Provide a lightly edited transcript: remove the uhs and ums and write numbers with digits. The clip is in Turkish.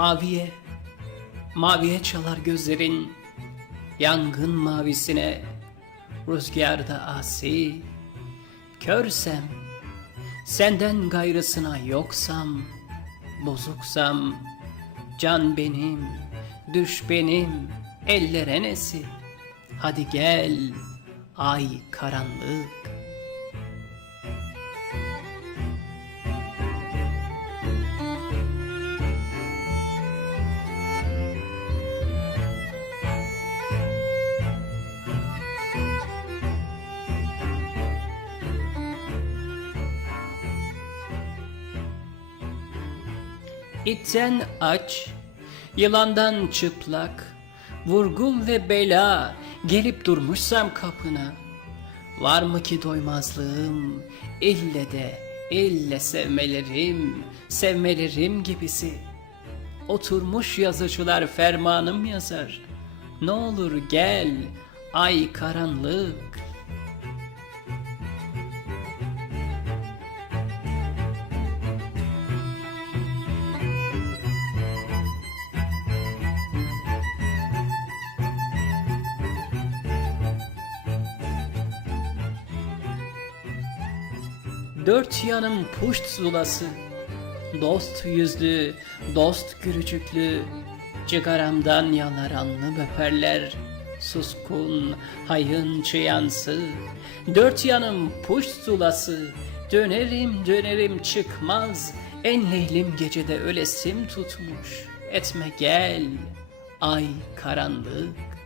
Maviye, maviye çalar gözlerin, yangın mavisine, rüzgarda asi. Körsem, senden gayrısına yoksam, bozuksam, can benim, düş benim, ellere nesi? Hadi gel, ay karanlık. İtten aç, yılandan çıplak, vurgun ve bela gelip durmuşsam kapına. Var mı ki doymazlığım, ille sevmelerim, sevmelerim gibisi. Oturmuş yazıcılar fermanım yazar. Ne olur gel, ay karanlık. 4 yanım puşt zulası, dost yüzlü, dost gülücüklü, cigaramdan yanar alnım öperler, suskun, hayın çıyansı. 4 yanım puşt zulası, dönerim çıkmaz, en leylim gecede ölesim tutmuş. Etme gel, ay karanlık.